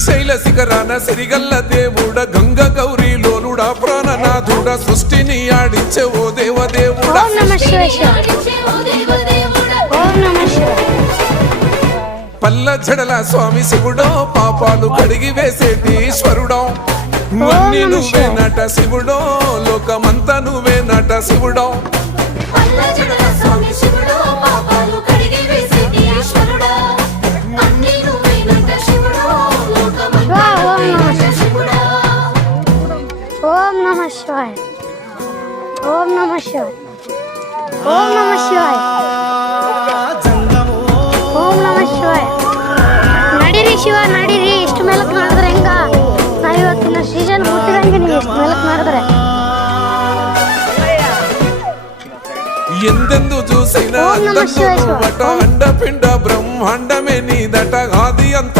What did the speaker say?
శ్రీశైల శిఖరాన సిరిగల్ల దేవుడ గంగ గౌరీ లోలుడ ప్రాణనాథుడ సృష్టిని ఆడించే ఓ దేవదేవుడ పల్ల జడల స్వామి శివుడో పాపాలు కడిగి వేసేటి ఈశ్వరుడో అన్ని నువ్వే నట శివుడో లోకమంతా నువ్వే నట శివుడో ఓం నమ శివాయ ఓం నమ శివాయ ఓం నమ శివాయ ఓం ನಮ ಶಿವಾಯ ನಡೀರಿ ಶಿವ ನಡೀರಿ ಇಷ್ಟು ಮೇಲಕ್ಕೆ ಮಾಡಿದ್ರೆ ಹೆಂಗ ನಾ ಇವತ್ತಿನ ಸೀಸನ್ ಮುಟ್ಟಿದಂಗೆ ನೀವು ಇಷ್ಟು ಮೇಲಕ್ಕೆ ಮಾಡಿದ್ರೆ ಎಂದೆಂದು ಜೂಸೈನ ಅಂಡ ಪಿಂಡ ಬ್ರಹ್ಮಾಂಡಮೇ ನೀದಟ ಆದಿ ಅಂತ